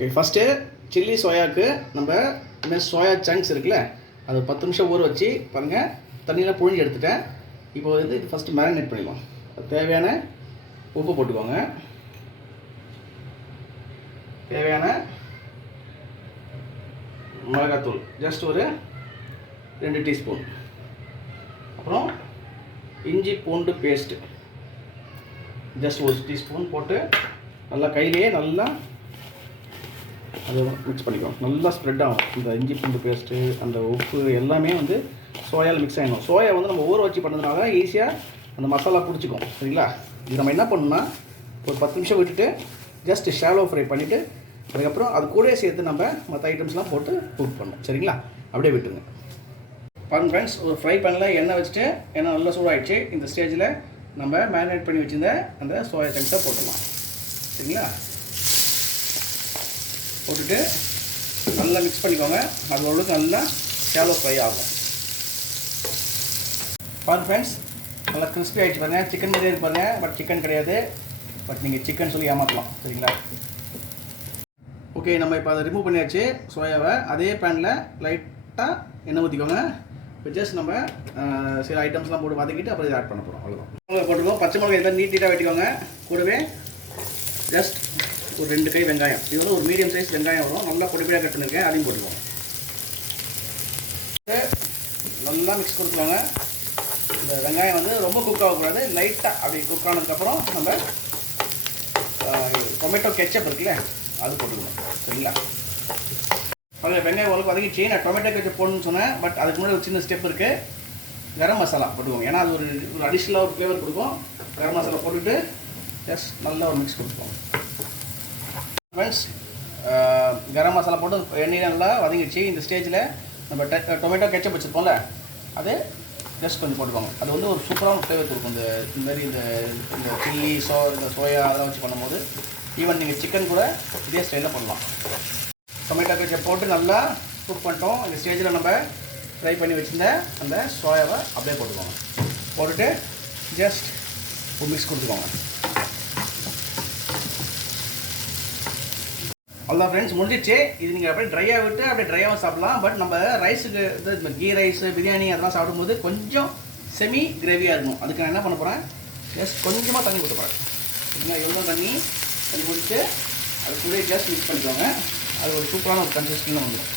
Okay, first chilli சோயாவுக்கு நம்ம இந்த soya chunks இருக்குல்ல, அது 10 நிமிஷம் ஊற வச்சு பாருங்கள், தண்ணியில் புழிஞ்சு எடுத்துட்டேன். இப்போ வந்து இது ஃபஸ்ட்டு மேரினேட் பண்ணிடலாம். தேவையான உப்பு போட்டுக்கோங்க, தேவையான மிளகாத்தூள் ஜஸ்ட் ஒரு 2 டீஸ்பூன், அப்புறம் இஞ்சி பூண்டு பேஸ்ட்டு ஜஸ்ட் 1 டீஸ்பூன் போட்டு நல்லா கையிலேயே நல்லா அதை மிக்ஸ் பண்ணிக்குவோம். நல்லா ஸ்ப்ரெட் ஆகும். இந்த இஞ்சி பூண்டு பேஸ்ட்டு, அந்த உப்பு எல்லாமே வந்து சோயாவில் மிக்ஸ் ஆகிடும். சோயா வந்து நம்ம ஊற வச்சு பண்ணதுனால ஈஸியாக அந்த மசாலா பிடிச்சிக்கும். சரிங்களா? இது நம்ம என்ன பண்ணணும்னா, ஒரு 10 நிமிஷம் விட்டுட்டு ஜஸ்ட் ஷாலோ ஃப்ரை பண்ணிவிட்டு அதுக்கப்புறம் அது கூட சேர்த்து நம்ம மற்ற ஐட்டம்ஸ்லாம் போட்டு குக் பண்ணணும். சரிங்களா? அப்படியே விட்டுருங்க. பாருங்கள் ஃப்ரெண்ட்ஸ், ஒரு ஃப்ரை பேனில் எண்ணெய் வச்சுட்டு எண்ணெய் நல்லா சூடாகிடுச்சு. இந்த ஸ்டேஜில் நம்ம மேரினேட் பண்ணி வச்சுருந்த அந்த சோயா சங்க்ஸை போட்டுடலாம். சரிங்களா? போட்டுட்டு நல்லா மிக்ஸ் பண்ணிக்கோங்க. அது ஓரளவுக்கு நல்லா ஷாலோ ஃப்ரை ஆகும். பாருங்கள் ஃப்ரெண்ட்ஸ், நல்லா கிறிஸ்பி ஆகிடுச்சு பாருங்கள். சிக்கன் மாதிரியே இருக்கு பாருங்கள், பட் சிக்கன் கிடையாது. பட் நீங்கள் சிக்கன் சொல்லி ஏமாற்றலாம். சரிங்களா? ஓகே, நம்ம இப்போ அதை ரிமூவ் பண்ணியாச்சு சோயாவை. அதே பேனில் லைட்டாக எண்ணெய் ஊற்றிக்கோங்க. இப்போ ஜஸ்ட் நம்ம சில ஐட்டம்ஸ்லாம் போட்டு வதக்கிட்டு அப்புறம் இதை ஆட் பண்ண போகிறோம். அவ்வளோதான். போட்டுருக்கோம். பச்சை மிளகாய் எல்லாம் நீட்டாக வெட்டிக்கோங்க. கூடவே ஜஸ்ட் ஒரு 2 கை வெங்காயம், இது வந்து ஒரு மீடியம் சைஸ் வெங்காயம் வரும், நல்லா பொடிப்படியாக கட் பண்ணியிருக்கேன், அதையும் போட்டுக்கோங்க. நல்லா மிக்ஸ் கொடுத்துக்கோங்க. இந்த வெங்காயம் வந்து ரொம்ப குக் ஆகக்கூடாது, லைட்டாக அப்படி குக் ஆனதுக்கப்புறம் நம்ம டொமேட்டோ கெச்சப் இருக்குல்ல, அது போட்டுக்கணும். சரிங்களா? அதில் வெங்காயம் ஓரளவுக்கு வதக்கிச்சு. நான் டொமேட்டோ கெச்சப் போடணும்னு சொன்னேன், பட் அதுக்கு முன்னாடி ஒரு சின்ன ஸ்டெப் இருக்குது. கரம் மசாலா போட்டுக்கோங்க, ஏன்னா அது ஒரு அடிஷ்னலாக ஒரு ஃப்ளேவர் கொடுக்கும். கரம் மசாலா போட்டுட்டு ஜஸ்ட் நல்லா ஒரு மிக்ஸ் கொடுத்துக்கோங்க. ஃப்ரெண்ட்ஸ், கரம் மசாலா போட்டு எண்ணெயில் நல்லா வதங்கிடுச்சு. இந்த ஸ்டேஜில் நம்ம டொமேட்டோ கெச்சப் வச்சுருப்போம்ல, அது ஜஸ்ட் கொஞ்சம் போட்டுக்கோங்க. அது வந்து ஒரு சூப்பரான ஃப்ளேவர் கொடுக்கும். இந்த மாதிரி இந்த சில்லி இந்த சோயா அதெல்லாம் வச்சு பண்ணும்போது, ஈவன் நீங்கள் சிக்கன் கூட இதே ஸ்டைலில் பண்ணலாம். டொமேட்டோ கெச்சப் போட்டு நல்லா குக் பண்ணிட்டோம். இந்த ஸ்டேஜில் நம்ம ஃப்ரை பண்ணி வச்சுருந்த அந்த சோயாவை அப்படியே போட்டுக்கோங்க. போட்டுட்டு ஜஸ்ட் ஒரு மிக்ஸ் கொடுத்துக்கோங்க. அவ்வளோதான் ஃப்ரெண்ட்ஸ், முடிஞ்சிச்சு. இது நீங்கள் அப்படியே ட்ரையாக விட்டு அப்படியே ட்ரையாகவும் சாப்பிட்லாம். பட் நம்ம ரைஸுக்கு இது கீ ரைஸு, பிரியாணி அதெல்லாம் சாப்பிடும்போது கொஞ்சம் செமி கிரேவியாக இருக்கும். அதுக்கு நான் என்ன பண்ண போகிறேன், ஜஸ்ட் கொஞ்சமாக தண்ணி ஊற்ற போகிறேன். சரிங்களா? எவ்வளோ தண்ணி ஊற்றிட்டு அது கூட ஜஸ்ட் மிக்ஸ் பண்ணிக்கோங்க. அது ஒரு சூப்பரான ஒரு கன்சிஸ்டன்ஸில் வந்துடும்.